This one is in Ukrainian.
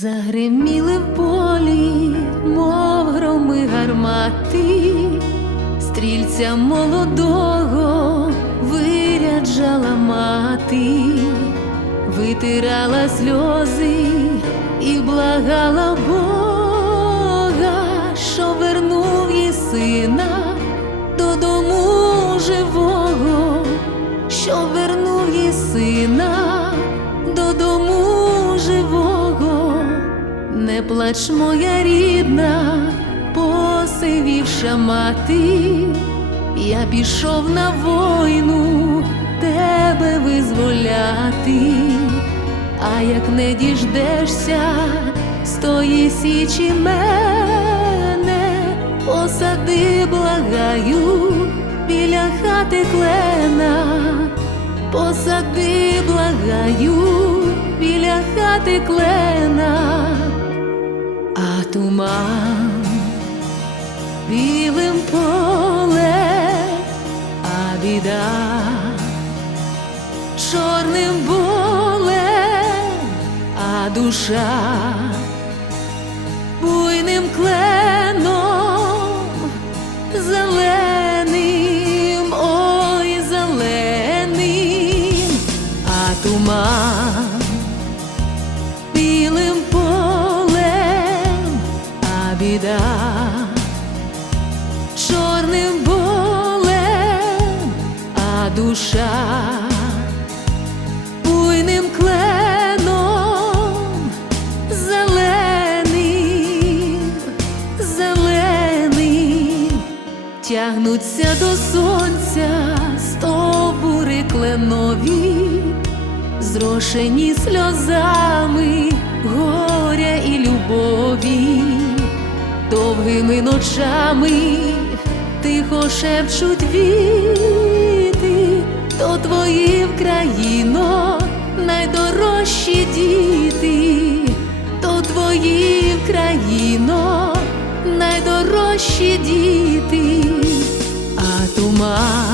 Загриміли в полі, мов громи гармати, стрільця молодого виряджала мати, витирала сльози і благала Бога, що вернув їй сина додому живого, що вернув плач, моя рідна, посивівша мати, я пішов на війну тебе визволяти, а як не діждешся з тої січі мене, посади, благаю, біля хати клена. Посади, благаю, біля хати клена, туман білим поле, а біда чорним болем, а душа буйним кленом зеленим, ой, зеленим, а туман біда. Чорним болем, а душа буйним кленом. Зеленим, зеленим тягнуться до сонця стовбури кленові, зрошені сльозами горя і любові, довгими ночами тихо шепчуть віти, то твої в країно найдорожчі діти, то твої в країно найдорожчі діти, а туман